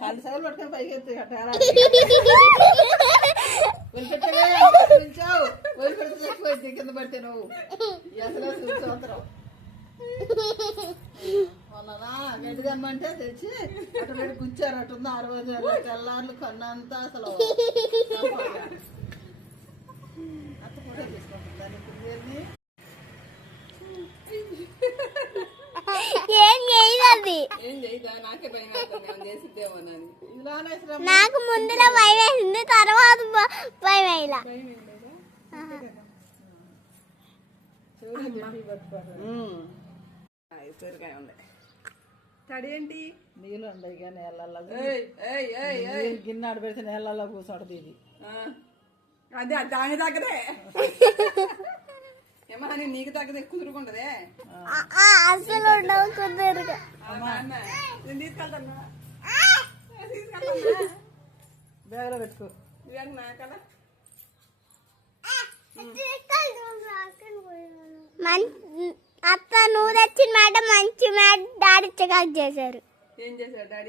కాళ్ళు సగలు పట్టుకొని పైకి ఎత్తి వదిలిపెడితే కింద పడితే నువ్వు అసలు సంవత్సరం మొన్న గడ్డి దమ్మంటే తెచ్చి అటు పెట్టి గుచ్చారు అటుంది 60 తెల్లార్లు కన్నంతా అసలు అత్త కూడా తీసుకుంటుంది దాన్ని నాకు ముందులో భయం వేసింది, తర్వాత భయం వేయలా. తడి ఏంటి నీళ్ళు ఉండయి కానీ నీళ్ళల్లో గిన్నెడు పెడితే నీళ్ళల్లో కూర్చోడదు ఇది. అదే దాని దగ్గరే ఏమన్నా నీకు తగ్గదే కుదురుకుంటదే అసలు ఉండవు కుదురుగా. బ్యాగ్లో పెట్టుకో. అత్త నువ్వు తెచ్చిన మాట మంచి మాట డాడీ చికాకు చేశారు. ఏం చేశారు డాడీ?